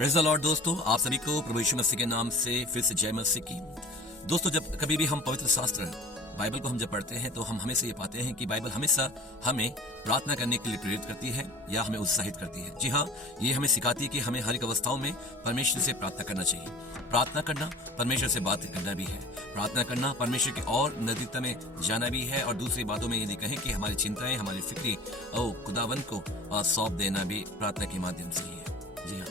Praise the Lord दोस्तों, आप सभी को प्रभु यीशु मसीह के नाम से फिर से जय मसीह की। दोस्तों, जब कभी भी हम पवित्र शास्त्र बाइबल को हम जब पढ़ते हैं तो हम हमेशा ये पाते हैं कि बाइबल हमेशा हमें प्रार्थना करने के लिए प्रेरित करती है या हमें उत्साहित करती है। जी हाँ, ये हमें सिखाती है कि हमें हर एक अवस्थाओं में परमेश्वर से प्रार्थना करना चाहिए। प्रार्थना करना परमेश्वर से बात करना भी है। प्रार्थना करना परमेश्वर की और नजदीकता में जाना भी है। और दूसरी बातों में यदि कहें कि हमारी चिंताएं, हमारी फिक्री खुदावंत को सौंप देना भी प्रार्थना के माध्यम से ही है। जी हाँ,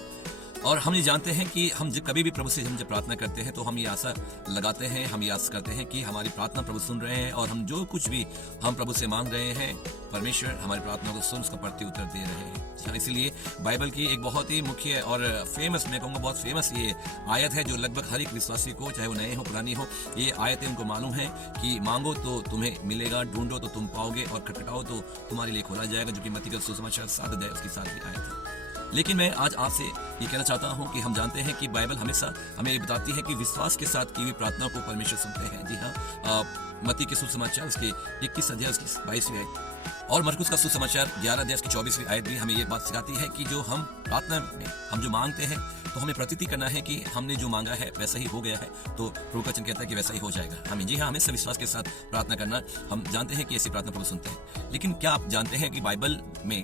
और हम ये जानते हैं कि हम जब कभी भी प्रभु से हम जब प्रार्थना करते हैं तो हम ये आशा लगाते हैं, हम ये आस करते हैं कि हमारी प्रार्थना प्रभु सुन रहे हैं और हम जो कुछ भी हम प्रभु से मांग रहे हैं, परमेश्वर हमारी प्रार्थना को सुन उसका प्रति उत्तर दे रहे हैं। इसीलिए बाइबल की एक बहुत ही मुख्य और फेमस, मैं कहूँगा बहुत फेमस ये आयत है जो लगभग हर एक विश्वासी को, चाहे वो नए हो पुरानी हो, ये आयतें उनको मालूम है कि मांगो तो तुम्हें मिलेगा, ढूंढो तो तुम पाओगे और खटखटाओ तो तुम्हारे लिए खोला जाएगा, जो कि मत्ती का सुसमाचार 7 अध्याय उसकी 7वीं आयत है। लेकिन मैं आज आपसे ये कहना चाहता हूं कि हम जानते हैं कि बाइबल हमेशा हमें ये बताती है कि विश्वास के साथ की हुई प्रार्थना को परमेश्वर सुनते हैं। जी हाँ, मत्ती के सुसमाचार उसके 21 अध्याय उसकी 22वीं आयत और मरकुस का सुसमाचार 11 अध्याय उसकी 24वीं आयत भी हमें ये बात सिखाती है कि जो हम प्रार्थना में हम जो मांगते हैं तो हमें प्रतीति करना है कि हमने जो मांगा है वैसा ही हो गया है। तो प्रभु का वचन कहता है कि वैसा ही हो जाएगा। हमें जी हाँ, हमें विश्वास के साथ प्रार्थना करना, हम जानते हैं कि ऐसी प्रार्थना प्रभु सुनते हैं। लेकिन क्या आप जानते हैं कि बाइबल में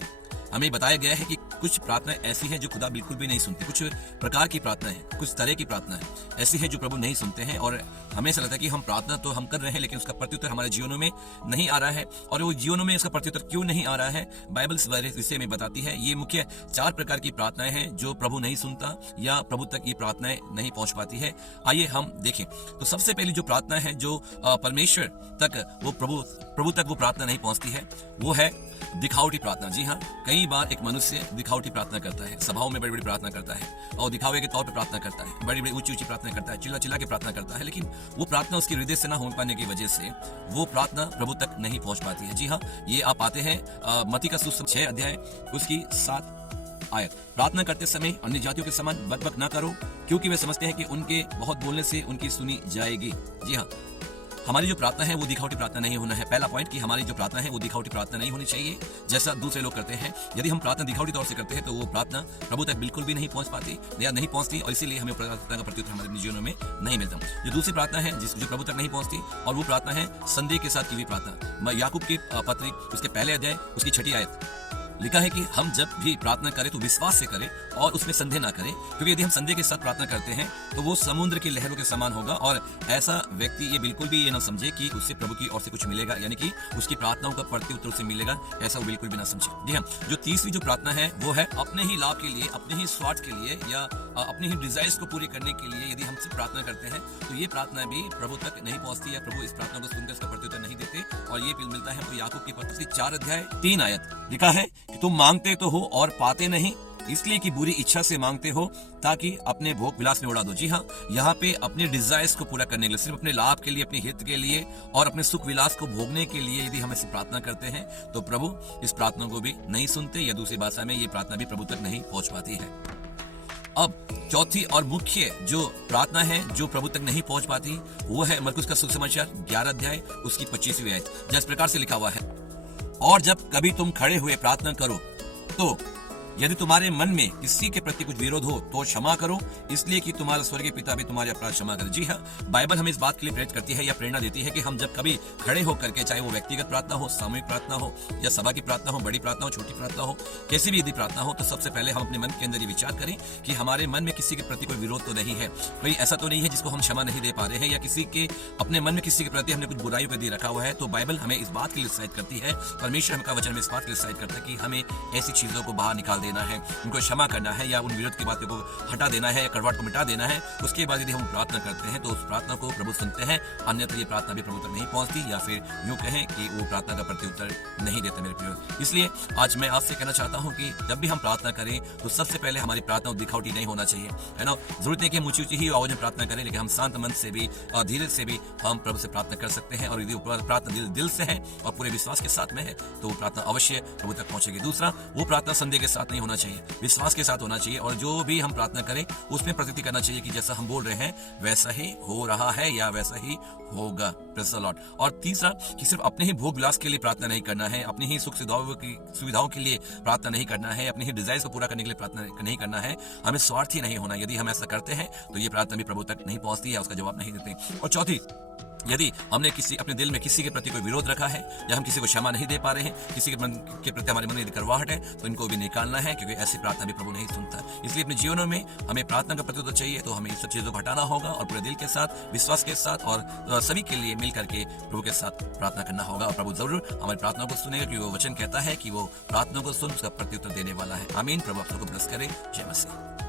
हमें बताया गया है कि कुछ प्रार्थना ऐसी है जो खुदा बिल्कुल भी नहीं सुनते। कुछ प्रकार की प्रार्थना है, कुछ तरह की प्रार्थना है ऐसी है जो प्रभु नहीं सुनते हैं। और हमें ऐसा लगता है कि हम प्रार्थना तो हम कर रहे हैं लेकिन उसका प्रत्युत्तर हमारे जीवनों में नहीं आ रहा है। और वो जीवनों में इसका प्रत्युत्तर क्यों नहीं आ रहा है, बाइबल इस विषय में बताती है। ये मुख्य 4 प्रकार की प्रार्थनाएं हैं जो प्रभु नहीं सुनता या प्रभु तक ये प्रार्थनाएं नहीं पहुंच पाती है। आइए हम देखें। तो सबसे पहली जो प्रार्थना है जो परमेश्वर तक, वो प्रभु तक वो प्रार्थना नहीं पहुंचती है, वो है दिखावटी प्रार्थना। जी हाँ, कई बार एक मनुष्य दिखावटी प्रार्थना करता है, सभाओं में बड़ी बड़ी प्रार्थना करता है और दिखावे के तौर पर प्रार्थना करता है, बड़ी बड़ी ऊंची ऊंची प्रार्थना करता है, चिल्ला चिल्ला के प्रार्थना करता है। लेकिन वो प्रार्थना उसके हृदय से ना हो पाने की वजह से वो प्रार्थना प्रभु तक नहीं पहुंच पाती है। जी हाँ, ये आप पाते हैं मत्ती का सुसमाचार 6 अध्याय उसकी 7 आयत। प्रार्थना करते समय अन्य जातियों के समान बकबक ना करो, क्योंकि वे समझते हैं कि उनके बहुत बोलने से उनकी सुनी जाएगी। जी हाँ, हमारी जो प्रार्थना है वो दिखावटी प्रार्थना नहीं होना है। पहला पॉइंट कि हमारी जो प्रार्थना है वो दिखावटी प्रार्थना नहीं होनी चाहिए जैसा दूसरे लोग करते हैं। यदि हम प्रार्थना दिखावटी तौर से करते हैं तो वो प्रार्थना प्रभु तक बिल्कुल भी नहीं पहुंच पाती या नहीं पहुंचती, और इसीलिए हमें प्रार्थना का प्रत्युत्तर हमारे जीवनों में नहीं मिलता। जो दूसरी प्रार्थना है जो प्रभु तक नहीं पहुंचती, और वो प्रार्थना है संदेह के साथ की हुई प्रार्थना। याकूब की पत्री उसके पहले अध्याय उसकी 6ठी आयत लिखा है कि हम जब भी प्रार्थना करें तो विश्वास से करें और उसमें संदेह ना करें, क्योंकि यदि हम संदेह के साथ प्रार्थना करते हैं तो वो समुद्र की लहरों के समान होगा। और ऐसा व्यक्ति ये बिल्कुल भी ये ना समझे कि उससे प्रभु की ओर से कुछ मिलेगा, यानी कि उसकी प्रार्थनाओं का प्रत्युत्तर उसे मिलेगा, ऐसा वो बिल्कुल भी ना समझे। जी हाँ, जो तीसरी जो प्रार्थना है वो है अपने ही लाभ के लिए, अपने ही स्वार्थ के लिए या अपने ही डिजायर्स को पूरी करने के लिए यदि हमसे प्रार्थना करते हैं तो ये प्रार्थना भी प्रभु तक नहीं पहुंचती या प्रभु इस प्रार्थना को सुनकर इसका प्रत्युत्तर नहीं देते। और ये मिलता है तो याकूब की पत्री 4 अध्याय 3 आयत लिखा है कि तुम मांगते तो हो और पाते नहीं, इसलिए कि बुरी इच्छा से मांगते हो ताकि अपने भोग विलास में उड़ा दो। जी हाँ, यहाँ पे अपने डिजायर्स को पूरा करने के लिए, सिर्फ अपने लाभ के लिए, अपने हित के लिए और अपने सुख विलास को भोगने के लिए यदि हम ऐसी प्रार्थना करते हैं तो प्रभु इस प्रार्थना को भी नहीं सुनते, या दूसरी भाषा में ये प्रार्थना भी प्रभु तक नहीं पहुंच पाती है। अब चौथी और मुख्य जो प्रार्थना है जो प्रभु तक नहीं पहुंच पाती, वो है मरकुस का सुसमाचार 11 अध्याय उसकी 25वीं आयत, जिस प्रकार से लिखा हुआ है, और जब कभी तुम खड़े हुए प्रार्थना करो तो यदि तुम्हारे मन में किसी के प्रति कुछ विरोध हो तो क्षमा करो, इसलिए कि तुम्हारा स्वर्गीय पिता भी तुम्हारे अपराध क्षमा करे। जी हाँ, बाइबल हमें इस बात के लिए प्रेरित करती है या प्रेरणा देती है कि हम जब कभी खड़े होकर के, चाहे वो व्यक्तिगत प्रार्थना हो, सामूहिक प्रार्थना हो या सभा की प्रार्थना हो, बड़ी प्रार्थना हो, छोटी प्रार्थना हो, कैसी भी यदि प्रार्थना हो, तो सबसे पहले हम अपने मन के अंदर ये विचार करें कि हमारे मन में किसी के प्रति कोई विरोध तो नहीं है, कोई ऐसा तो नहीं है जिसको हम क्षमा नहीं दे पा रहे हैं, या किसी के अपने मन में किसी के प्रति हमने कुछ बुराई को दे रखा हुआ है। तो बाइबल हमें इस बात के लिए उत्साहित करती है, परमेश्वर का वचन में इस बात के लिए उत्साहित करता है कि हमें ऐसी चीजों को बाहर निकाल देना है, उनको क्षमा करना है या उन विरोध की बातों को हटा देना है या कड़वाहट को मिटा देना है। उसके बाद यदि हम प्रार्थना करते हैं तो उस प्रार्थना को प्रभु सुनते हैं, अन्यथा ये प्रार्थना भी प्रभु तक नहीं पहुंचती, या फिर यूं कहें कि वो प्रार्थना का प्रत्युत्तर नहीं देते मेरे प्रिय। इसलिए आज मैं आपसे कहना चाहता हूं कि जब भी हम प्रार्थना करें तो सबसे पहले हमारी प्रार्थना दिखावटी नहीं होना चाहिए, है ना। जरूरत नहीं कि हम ऊंची ऊंची ही आवाज में प्रार्थना करें, लेकिन हम शांत मन से भी और धीरे से भी हम प्रभु से प्रार्थना कर सकते हैं। और यदि प्रार्थना दिल से है और पूरे विश्वास के साथ में है तो वो प्रार्थना अवश्य प्रभु तक पहुंचेगी। दूसरा, वो प्रार्थना संदेह के साथ नहीं होना चाहिए, विश्वास के साथ होना चाहिए। और जो भी हम प्रार्थना करें उसमें प्रतीति करना चाहिए कि जैसा हम बोल रहे हैं वैसा ही हो रहा है या वैसा ही होगा। Praise the Lord. और तीसरा कि सिर्फ अपने ही भोग विलास के लिए प्रार्थना नहीं करना है, अपनी ही सुख सुविधाओं के लिए प्रार्थना नहीं करना है, अपनी ही डिजायर्स को पूरा करने के लिए प्रार्थना नहीं करना है। हमें स्वार्थी नहीं होना। यदि हम ऐसा करते हैं तो ये प्रार्थना भी प्रभु तक नहीं पहुंचती है, उसका जवाब नहीं देते। और चौथी, यदि हमने अपने दिल में किसी के प्रति कोई विरोध रखा है या हम किसी को क्षमा नहीं दे पा रहे हैं, किसी के प्रति हमारे मन में यदि करवाहट है, तो इनको भी निकालना है, क्योंकि ऐसी प्रार्थना भी प्रभु नहीं सुनता। इसलिए अपने जीवनों में हमें प्रार्थना का प्रत्युत्तर चाहिए, तो हमें इस सब चीजों को हटाना होगा और पूरे दिल के साथ, विश्वास के साथ और सभी के लिए मिल करके प्रभु के साथ प्रार्थना करना होगा। और प्रभु जरूर हमारी प्रार्थना को सुनेगा, क्योंकि वो वचन कहता है कि वो प्रार्थना को सुन उसका प्रत्युत्तर देने वाला है। आमीन। प्रभु आप सबको ब्लेस करे। जय मसीह।